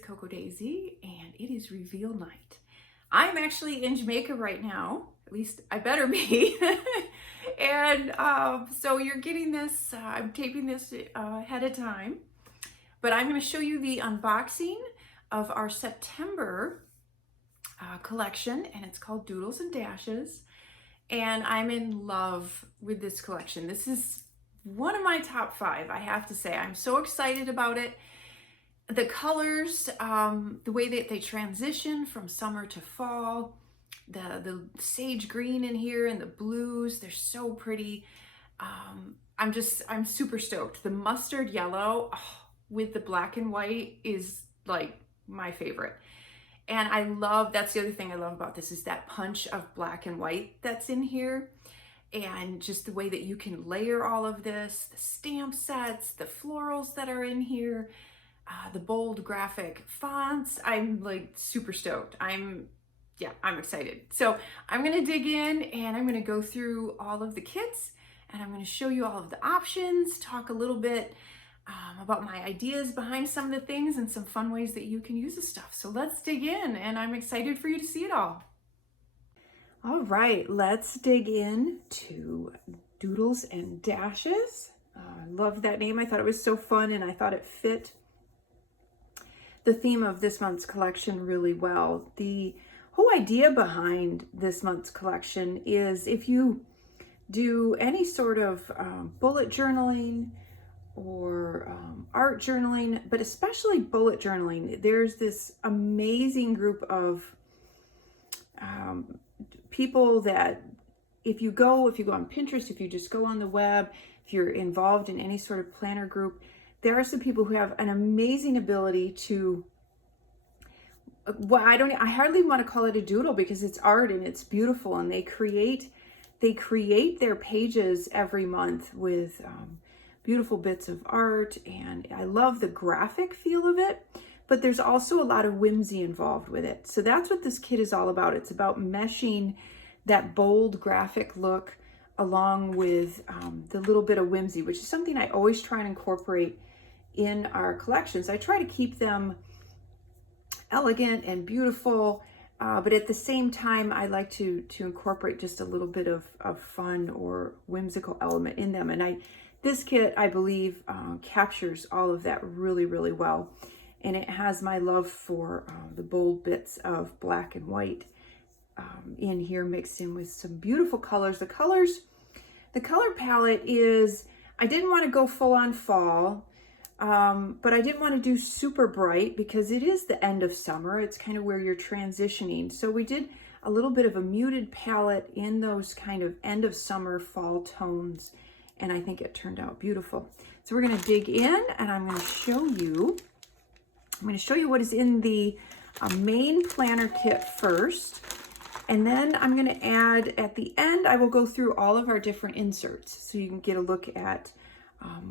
with Coco Daisy, and it is reveal night. I'm actually in Jamaica right now, at least I better be. And so you're getting this, I'm taping this ahead of time, but I'm going to show you the unboxing of our September collection, and it's called Doodles and Dashes. And I'm in love with this collection. This is one of my top 5, I have to say. I'm so excited about it. The colors, the way that they transition from summer to fall, the sage green in here and the blues, they're so pretty. I'm super stoked. The mustard yellow with the black and white is like my favorite. And I love, that's the other thing I love about this, is that punch of black and white that's in here. And just the way that you can layer all of this, the stamp sets, the florals that are in here, the bold graphic fonts. I'm like super stoked. I'm excited. So I'm gonna dig in and I'm gonna go through all of the kits, and I'm gonna show you all of the options, talk a little bit about my ideas behind some of the things and some fun ways that you can use the stuff. So let's dig in, and I'm excited for you to see it all. All right, let's dig in to Doodles and Dashes. I love that name. I thought it was so fun, and I thought it fit the theme of this month's collection really well. The whole idea behind this month's collection is if you do any sort of bullet journaling or art journaling, but especially bullet journaling, there's this amazing group of people that if you go on Pinterest, if you just go on the web, if you're involved in any sort of planner group, there are some people who have an amazing ability to, well, I hardly want to call it a doodle because it's art and it's beautiful, and they create their pages every month with beautiful bits of art, and I love the graphic feel of it, but there's also a lot of whimsy involved with it. So that's what this kit is all about. It's about meshing that bold graphic look along with the little bit of whimsy, which is something I always try and incorporate in our collections. I try to keep them elegant and beautiful, but at the same time, I like to incorporate just a little bit of fun or whimsical element in them. And this kit, I believe, captures all of that really, really well. And it has my love for the bold bits of black and white in here, mixed in with some beautiful colors. The color palette is, I didn't want to go full on fall, but I didn't want to do super bright because it is the end of summer. It's kind of where you're transitioning. So we did a little bit of a muted palette in those kind of end of summer fall tones, and I think it turned out beautiful. So we're going to dig in, and I'm going to show you what is in the main planner kit first. And then I'm going to add, at the end, I will go through all of our different inserts so you can get a look at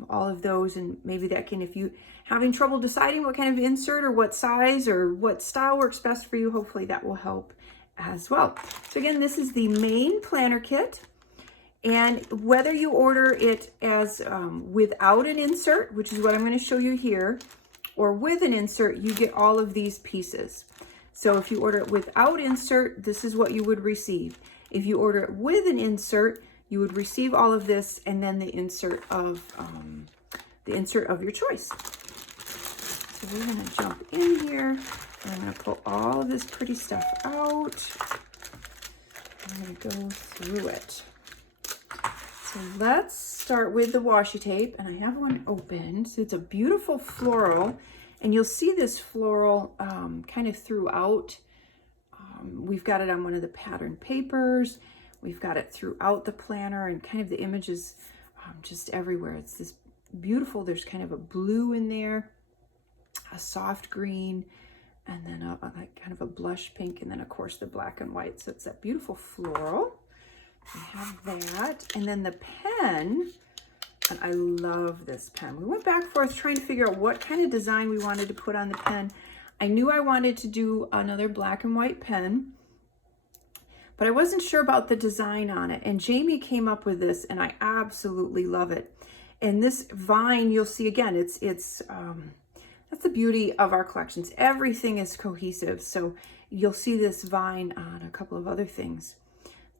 all of those, and maybe that can, if you having trouble deciding what kind of insert or what size or what style works best for you, hopefully that will help as well. So again, this is the main planner kit, and whether you order it as without an insert, which is what I'm going to show you here, or with an insert, you get all of these pieces. So if you order it without insert, this is what you would receive. If you order it with an insert, you would receive all of this, and then the insert of your choice. So we're going to jump in here, and I'm going to pull all of this pretty stuff out. I'm going to go through it. So let's start with the washi tape, and I have one open. So it's a beautiful floral, and you'll see this floral kind of throughout. We've got it on one of the pattern papers. We've got it throughout the planner, and kind of the images just everywhere. It's this beautiful, there's kind of a blue in there, a soft green, and then like kind of a blush pink, and then of course the black and white. So it's that beautiful floral. We have that, and then the pen, and I love this pen. We went back and forth trying to figure out what kind of design we wanted to put on the pen. I knew I wanted to do another black and white pen, but I wasn't sure about the design on it. And Jamie came up with this, and I absolutely love it. And this vine, you'll see again, it's that's the beauty of our collections. Everything is cohesive. So you'll see this vine on a couple of other things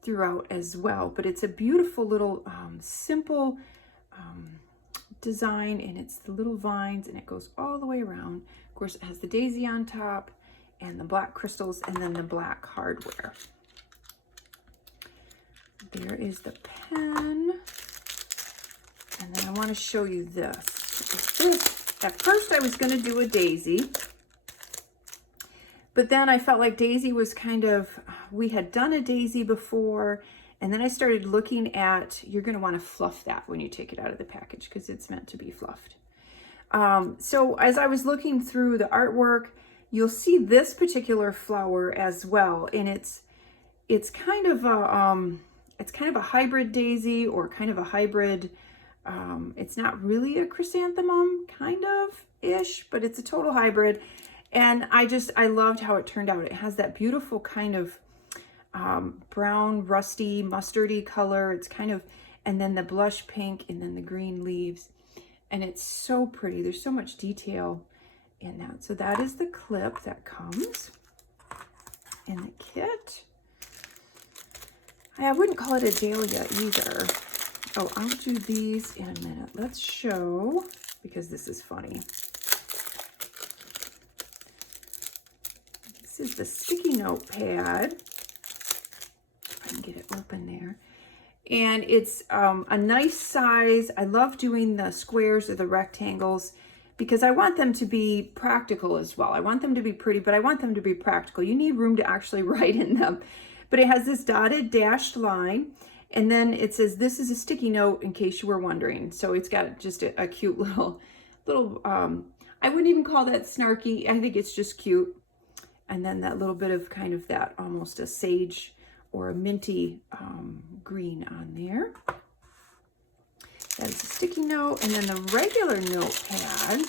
throughout as well. But it's a beautiful little simple design, and it's the little vines, and it goes all the way around. Of course, it has the daisy on top and the black crystals and then the black hardware. There is the pen. And then I want to show you this. At first I was going to do a daisy, but then I felt like daisy was kind of, we had done a daisy before, and then I started looking at, you're going to want to fluff that when you take it out of the package because it's meant to be fluffed. So as I was looking through the artwork, you'll see this particular flower as well, and it's kind of a hybrid daisy, or kind of a hybrid. It's not really a chrysanthemum, kind of ish, but it's a total hybrid. And I loved how it turned out. It has that beautiful kind of brown, rusty, mustardy color. It's kind of, and then the blush pink, and then the green leaves. And it's so pretty. There's so much detail in that. So that is the clip that comes in the kit. I wouldn't call it a dahlia either. Oh, I'll do these in a minute. Let's show, because this is funny. This is the sticky note pad. If I can get it open there. And it's a nice size. I love doing the squares or the rectangles because I want them to be practical as well. I want them to be pretty, but I want them to be practical. You need room to actually write in them. But it has this dotted dashed line. And then it says, this is a sticky note in case you were wondering. So it's got just a cute little, I wouldn't even call that snarky. I think it's just cute. And then that little bit of kind of that almost a sage or a minty green on there. That is a sticky note. And then the regular notepad.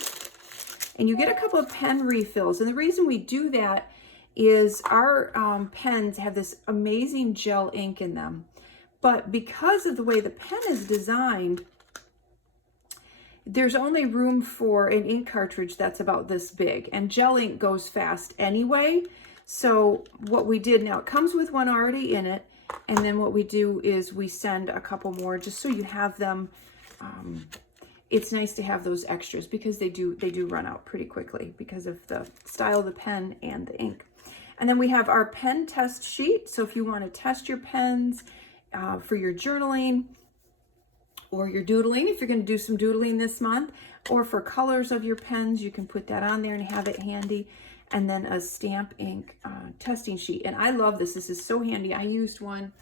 And you get a couple of pen refills. And the reason we do that is our pens have this amazing gel ink in them. But because of the way the pen is designed, there's only room for an ink cartridge that's about this big, and gel ink goes fast anyway. So what we did, now it comes with one already in it, and then what we do is we send a couple more just so you have them. It's nice to have those extras because they do run out pretty quickly because of the style of the pen and the ink. And then we have our pen test sheet. So if you want to test your pens, for your journaling or your doodling, if you're going to do some doodling this month, or for colors of your pens, you can put that on there and have it handy. And then a stamp ink testing sheet. And I love this. This is so handy. I used one.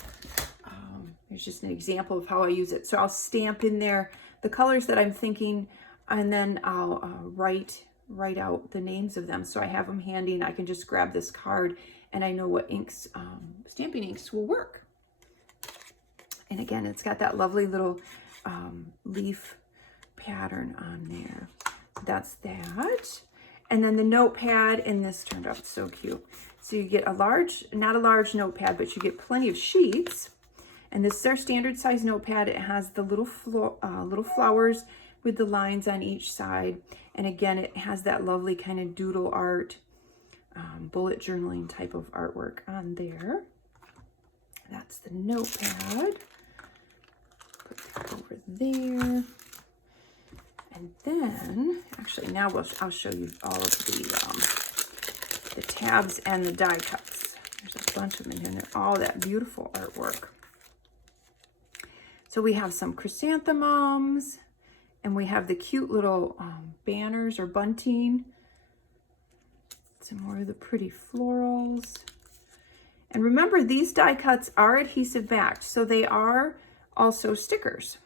Here's just an example of how I use it. So I'll stamp in there the colors that I'm thinking, and then I'll write out the names of them. So I have them handy, and I can just grab this card, and I know what inks, stamping inks will work. And again, it's got that lovely little leaf pattern on there. So that's that. And then the notepad, and this turned out so cute. So you get a large, not a large notepad, but you get plenty of sheets. And this is our standard size notepad. It has the little flowers with the lines on each side. And again, it has that lovely kind of doodle art, bullet journaling type of artwork on there. That's the notepad. Put that over there. And then, actually now I'll show you all of the tabs and the die cuts. There's a bunch of them in here, and they're all that beautiful artwork. So we have some chrysanthemums, and we have the cute little banners or bunting. Some more of the pretty florals. And remember, these die cuts are adhesive backed, so they are also stickers.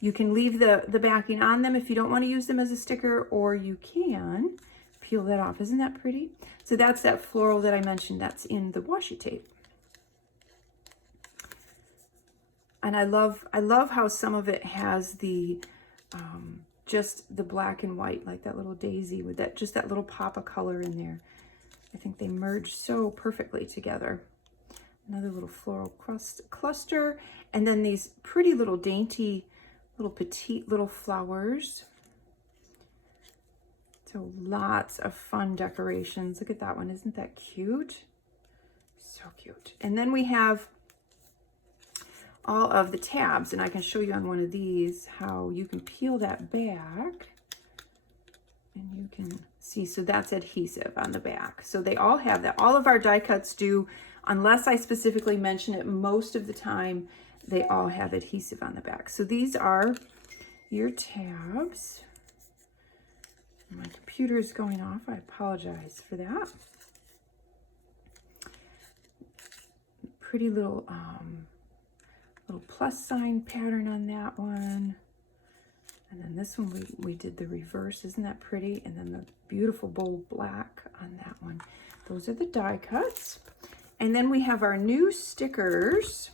You can leave the backing on them if you don't want to use them as a sticker, or you can peel that off. Isn't that pretty? So that's that floral that I mentioned that's in the washi tape. And I love how some of it has the just the black and white, like that little daisy with that, just that little pop of color in there. I think they merge so perfectly together. Another little floral cluster, and then these pretty little dainty, little petite little flowers. So lots of fun decorations. Look at that one. Isn't that cute? So cute. And then we have all of the tabs, and I can show you on one of these how you can peel that back and you can see, so that's adhesive on the back. So they all have that. All of our die cuts do, unless I specifically mention it, most of the time they all have adhesive on the back. So these are your tabs. My computer is going off. I apologize for that. Pretty little plus sign pattern on that one. And then this one, we did the reverse. Isn't that pretty? And then the beautiful bold black on that one. Those are the die cuts. And then we have our new stickers.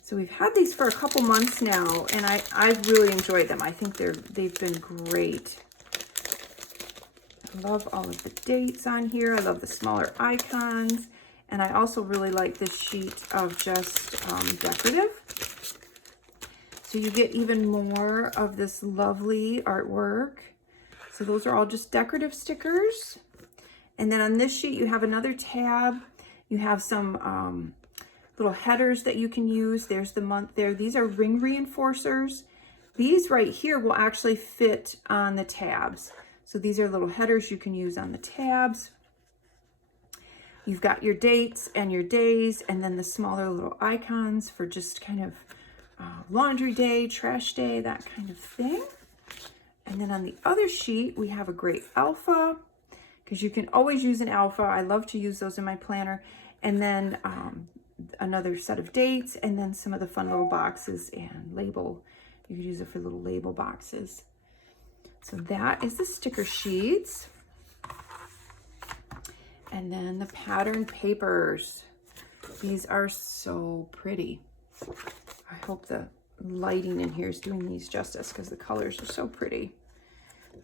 So we've had these for a couple months now, and I've really enjoyed them. I think they've been great. I love all of the dates on here. I love the smaller icons. And I also really like this sheet of just decorative. So you get even more of this lovely artwork. So those are all just decorative stickers. And then on this sheet, you have another tab. You have some little headers that you can use. There's the month there. These are ring reinforcers. These right here will actually fit on the tabs. So these are little headers you can use on the tabs. You've got your dates and your days, and then the smaller little icons for just kind of laundry day, trash day, that kind of thing. And then on the other sheet, we have a gray alpha, because you can always use an alpha. I love to use those in my planner. And then another set of dates, and then some of the fun little boxes and label. You could use it for little label boxes. So that is the sticker sheets. And then the pattern papers. These are so pretty. I hope the lighting in here is doing these justice, because the colors are so pretty.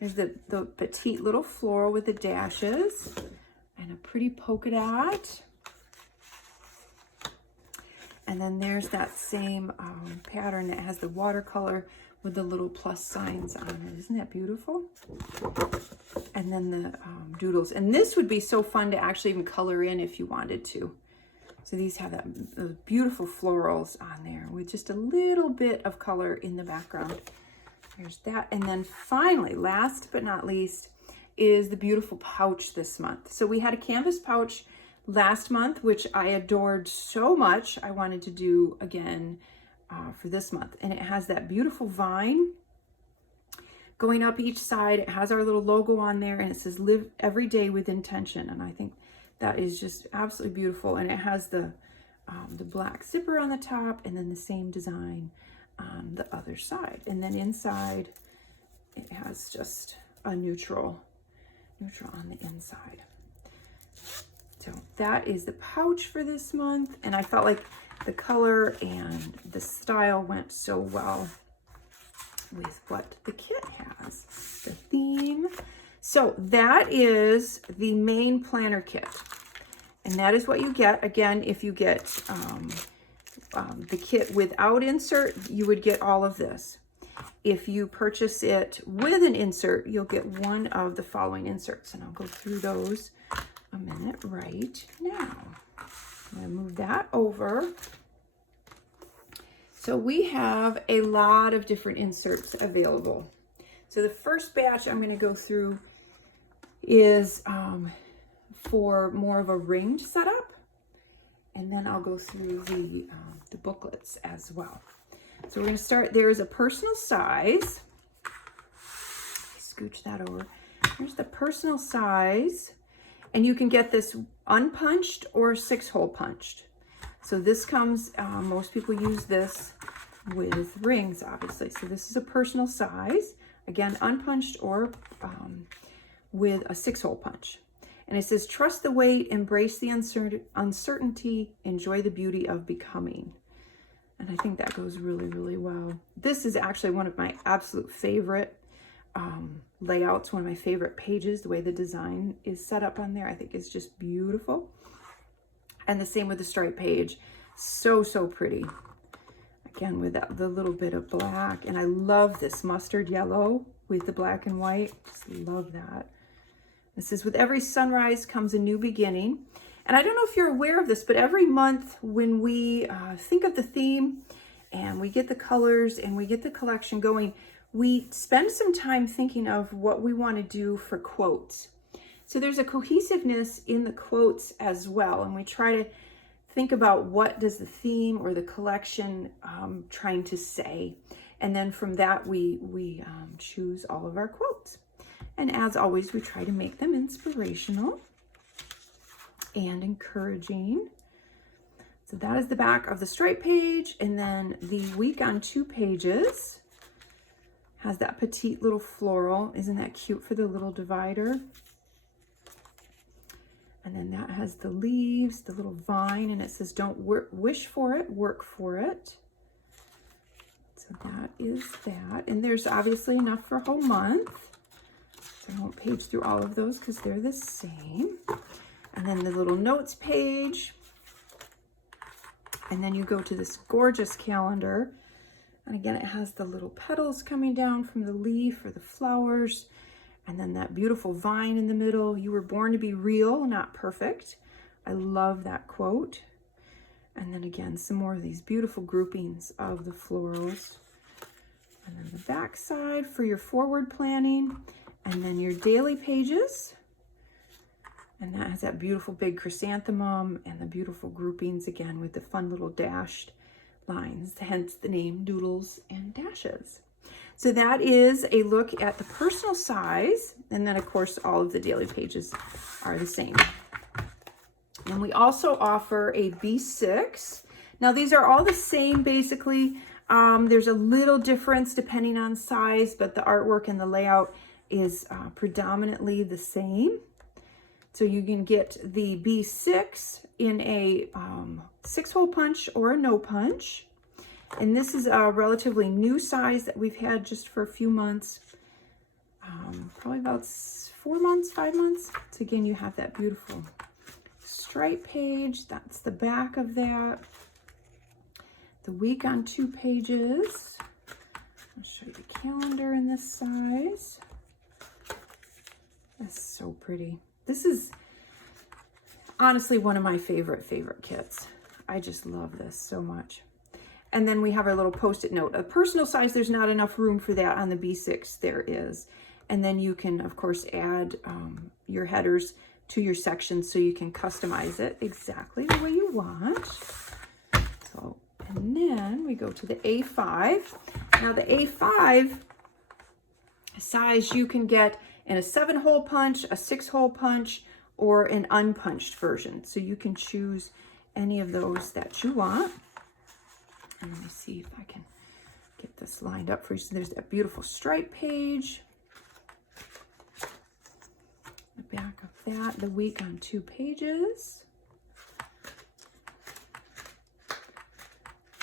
There's the petite little floral with the dashes and a pretty polka dot. And then there's that same pattern that has the watercolor with the little plus signs on it. Isn't that beautiful? And then the doodles. And this would be so fun to actually even color in if you wanted to. So these have those beautiful florals on there with just a little bit of color in the background. There's that. And then finally, last but not least, is the beautiful pouch this month. So we had a canvas pouch last month, which I adored so much. I wanted to do again for this month. And it has that beautiful vine going up each side. It has our little logo on there, and it says live every day with intention. And I think that is just absolutely beautiful. And it has the black zipper on the top, and then the same design on the other side. And then inside, it has just a neutral on the inside. So that is the pouch for this month. And I felt like the color and the style went so well with what the kit has, the theme. So that is the main planner kit. And that is what you get. Again, if you get the kit without insert, you would get all of this. If you purchase it with an insert, you'll get one of the following inserts. And I'll go through those a minute right now. I'm going to move that over. So we have a lot of different inserts available. So the first batch I'm going to go through is for more of a ringed setup, and then I'll go through the booklets as well. So we're going to start. There is a personal size. Scooch that over. Here's the personal size, and you can get this unpunched or 6-hole punched. So this comes, most people use this with rings, obviously. So this is a personal size, again, unpunched or with a 6-hole punch. And it says, trust the wait, embrace the uncertainty, enjoy the beauty of becoming. And I think that goes really, really well. This is actually one of my absolute favorite layouts, one of my favorite pages. The way the design is set up on there, I think is just beautiful. And the same with the stripe page. So, so pretty. Again, with the little bit of black. And I love this mustard yellow. with the black and white. Just love that. This is with every sunrise comes a new beginning. And I don't know if you're aware of this, but every month when we think of the theme and we get the colors and we get the collection going, we spend some time thinking of what we want to do for quotes. So there's a cohesiveness in the quotes as well. And we try to think about what does the theme or the collection trying to say. And then from that, we choose all of our quotes. And as always, we try to make them inspirational and encouraging. So that is the back of the stripe page. And then the week on 2 pages has that petite little floral. Isn't that cute for the little divider? And then that has the leaves, the little vine, and it says, don't wish for it, work for it. So that is that. And there's obviously enough for a whole month. So I won't page through all of those because they're the same. And then the little notes page. And then you go to this gorgeous calendar. And again, it has the little petals coming down from the leaf or the flowers. And then that beautiful vine in the middle. You were born to be real, not perfect. I love that quote. And then again, some more of these beautiful groupings of the florals. And then the back side for your forward planning. And then your daily pages. And that has that beautiful big chrysanthemum and the beautiful groupings again with the fun little dashed lines, hence the name Doodles and Dashes. So that is a look at the personal size. And then of course, all of the daily pages are the same. And we also offer a B6. Now these are all the same basically. There's a little difference depending on size, but the artwork and the layout is predominantly the same. So you can get the B6 in a 6-hole punch or a no punch. And this is a relatively new size that we've had just for a few months. Probably about 4 months, 5 months. So again, you have that beautiful stripe page. That's the back of that. The week on 2 pages. I'll show you the calendar in this size. That's so pretty. This is honestly one of my favorite kits. I just love this so much. And then we have our little post-it note. A personal size, there's not enough room for that on the B6. There is. And then you can, of course, add your headers to your sections so you can customize it exactly the way you want. So, and then we go to the A5. Now the A5 size you can get in a 7-hole punch, a 6-hole punch, or an unpunched version. So you can choose any of those that you want. And let me see if I can get this lined up for you. So there's that beautiful stripe page. The back of that, the week on 2 pages.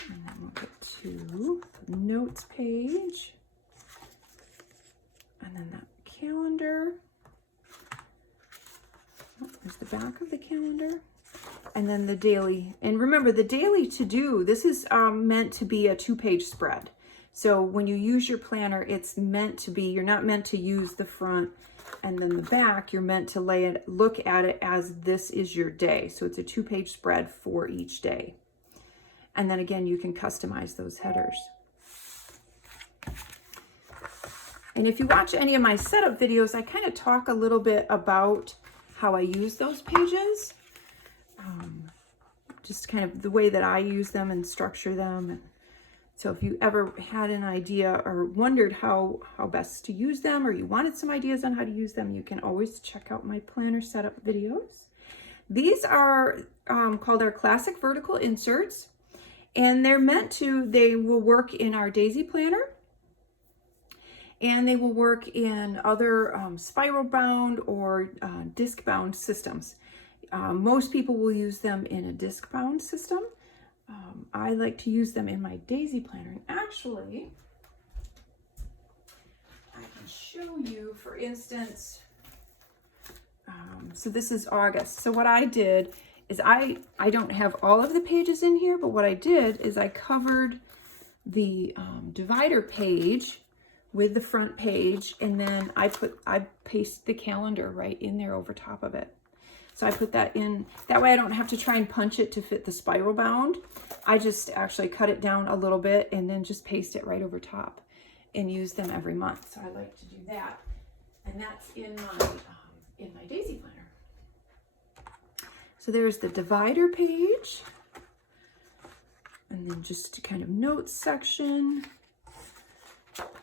And then we'll get to the notes page. And then that calendar. Oh, there's the back of the calendar. And then the daily. And remember, the daily to-do, this is meant to be a 2-page spread. So when you use your planner, it's meant to be, you're not meant to use the front and then the back. You're meant to look at it as this is your day. So it's a 2-page spread for each day. And then again, you can customize those headers. And if you watch any of my setup videos, I kind of talk a little bit about how I use those pages. Just kind of the way that I use them and structure them. So if you ever had an idea or wondered how best to use them, or you wanted some ideas on how to use them, you can always check out my planner setup videos. These are called our classic vertical inserts, and they will work in our daisy planner. And they will work in other spiral bound or disc bound systems. Most people will use them in a disc bound system. I like to use them in my daisy planner. And actually, I can show you, for instance, so this is August. So what I did is I don't have all of the pages in here, but what I did is I covered the divider page with the front page, and then I paste the calendar right in there over top of it. So I put that in, that way I don't have to try and punch it to fit the spiral bound. I just actually cut it down a little bit and then just paste it right over top and use them every month. So I like to do that. And that's in my Daisy planner. So there's the divider page. And then just kind of notes section.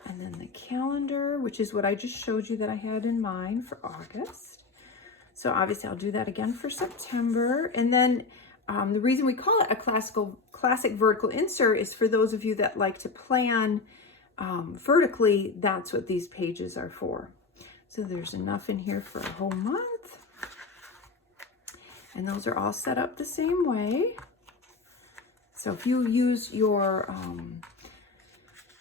And then the calendar, which is what I just showed you that I had in mind for August. So obviously I'll do that again for September. And then the reason we call it a classic vertical insert is for those of you that like to plan vertically, that's what these pages are for. So there's enough in here for a whole month. And those are all set up the same way. So if you use your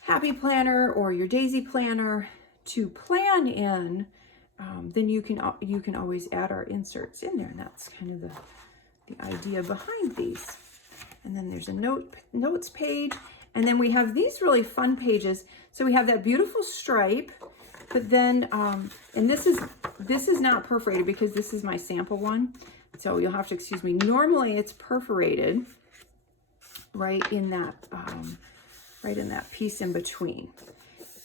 Happy Planner or your Daisy Planner to plan in, then you can always add our inserts in there, and that's kind of the idea behind these. And then there's a notes page, and then we have these really fun pages. So we have that beautiful stripe, but then and this is not perforated because this is my sample one, so you'll have to excuse me. Normally it's perforated right in that piece in between.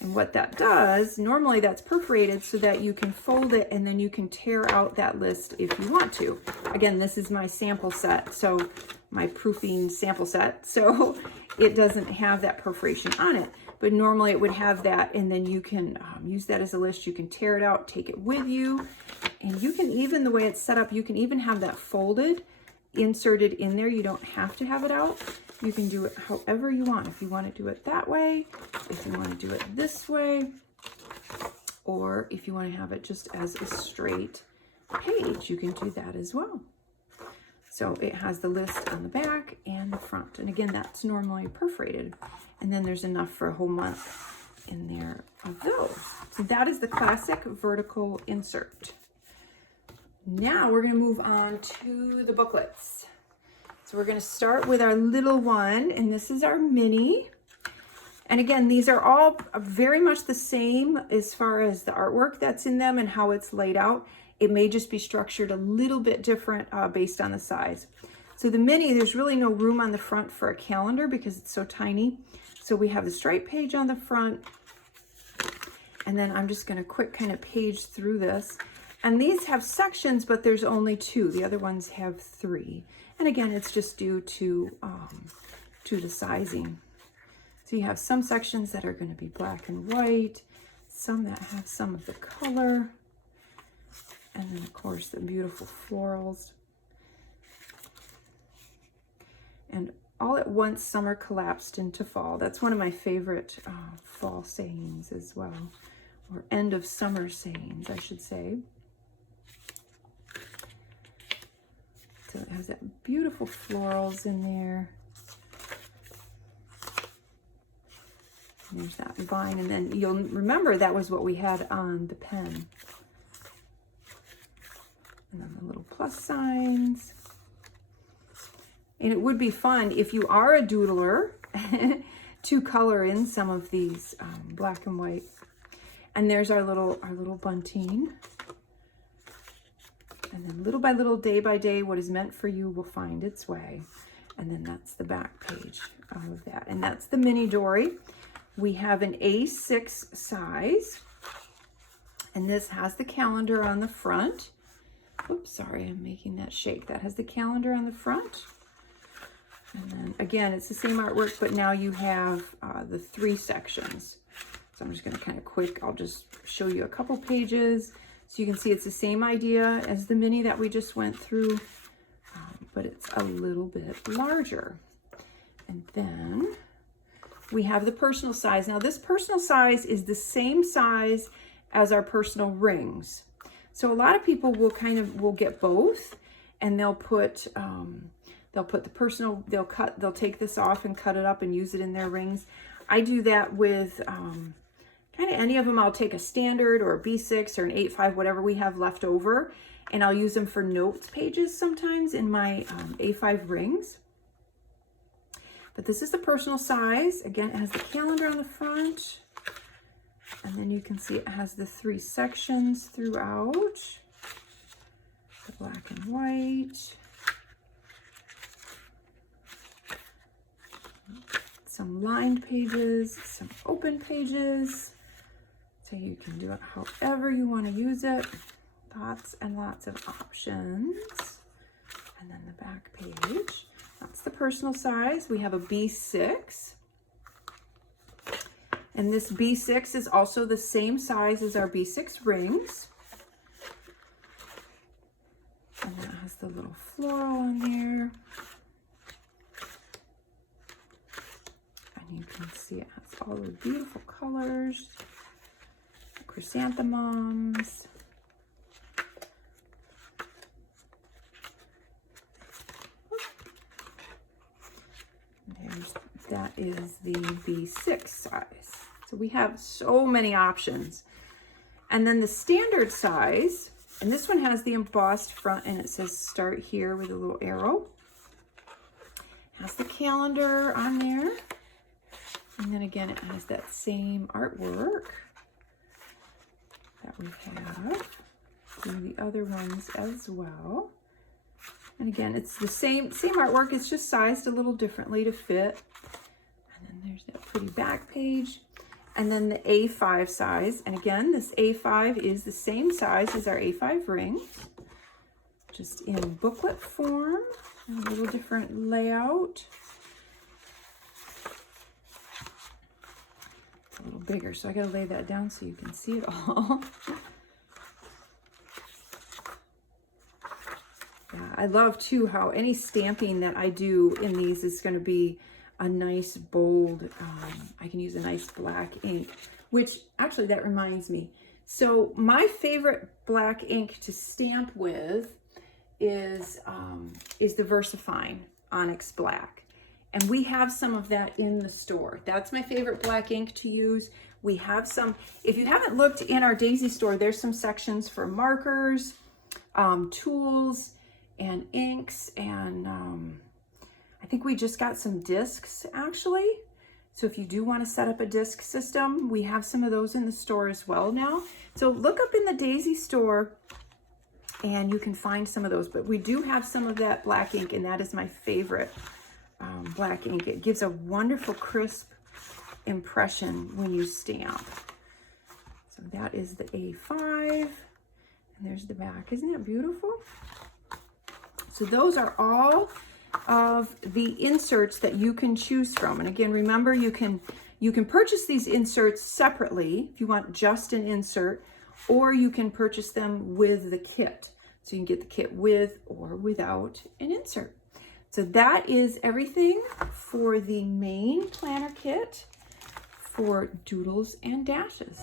And what that does, normally that's perforated so that you can fold it and then you can tear out that list if you want to. Again, this is my sample set, so my proofing sample set, so it doesn't have that perforation on it. But normally it would have that, and then you can use that as a list. You can tear it out, take it with you, and you can even, the way it's set up, you can even have that folded, inserted in there. You don't have to have it out. You can do it however you want. If you want to do it that way, if you want to do it this way, or if you want to have it just as a straight page, you can do that as well. So it has the list on the back and the front. And again, that's normally perforated. And then there's enough for a whole month in there of those. So that is the classic vertical insert. Now we're going to move on to the booklets. So we're going to start with our little one, and this is our mini. And again, these are all very much the same as far as the artwork that's in them and how it's laid out. It may just be structured a little bit different based on the size. So the mini, there's really no room on the front for a calendar because it's so tiny. So we have the stripe page on the front. And then I'm just going to quick kind of page through this. And these have sections, but there's only 2. The other ones have 3. And again, it's just due to the sizing. So you have some sections that are going to be black and white, some that have some of the color, and then of course the beautiful florals. And all at once summer collapsed into fall. That's one of my favorite fall sayings as well, or end of summer sayings, I should say. So it has that beautiful florals in there. And there's that vine, and then you'll remember that was what we had on the pen. And then the little plus signs. And it would be fun if you are a doodler to color in some of these black and white. And there's our little bunting. And then little by little, day by day, what is meant for you will find its way. And then that's the back page of that. And that's the mini Dory. We have an A6 size. And this has the calendar on the front. Oops, sorry, I'm making that shake. That has the calendar on the front. And then again, it's the same artwork, but now you have the 3 sections. So I'm just going to kind of quick, I'll just show you a couple pages. So you can see it's the same idea as the mini that we just went through, but it's a little bit larger. And then we have the personal size. Now this personal size is the same size as our personal rings. So a lot of people will get both, and they'll put the personal, they'll take this off and cut it up and use it in their rings. I do that with kind of any of them. I'll take a standard or a B6 or an 8.5, whatever we have left over, and I'll use them for notes pages sometimes in my A5 rings. But this is the personal size. Again, it has the calendar on the front. And then you can see it has the 3 sections throughout, the black and white, some lined pages, some open pages, so you can do it however you want to use it. Lots and lots of options. And then the back page, that's the personal size. We have a B6. And this B6 is also the same size as our B6 rings. And that has the little floral on there. And you can see it has all the beautiful colors, the chrysanthemums. That is the B6 size. So we have so many options. And then the standard size, and this one has the embossed front and it says start here with a little arrow. Has the calendar on there. And then again, it has that same artwork that we have in the other ones as well. And again, it's the same artwork, it's just sized a little differently to fit. And then there's that pretty back page. And then the A5 size. And again, this A5 is the same size as our A5 ring, just in booklet form, a little different layout. It's a little bigger, so I gotta lay that down so you can see it all. Yeah, I love too how any stamping that I do in these is going to be a nice bold, I can use a nice black ink, which actually that reminds me. So my favorite black ink to stamp with is the VersaFine Onyx Black. And we have some of that in the store. That's my favorite black ink to use. We have some, if you haven't looked in our Daisy store, there's some sections for markers, tools, and inks, and I think we just got some discs actually. So if you do want to set up a disc system, we have some of those in the store as well now. So look up in the Daisy store and you can find some of those, but we do have some of that black ink, and that is my favorite black ink. It gives a wonderful crisp impression when you stamp. So that is the A5, and there's the back. Isn't that beautiful? So those are all of the inserts that you can choose from. And again, remember, you can purchase these inserts separately if you want just an insert, or you can purchase them with the kit. So you can get the kit with or without an insert. So that is everything for the main planner kit for Doodles and Dashes.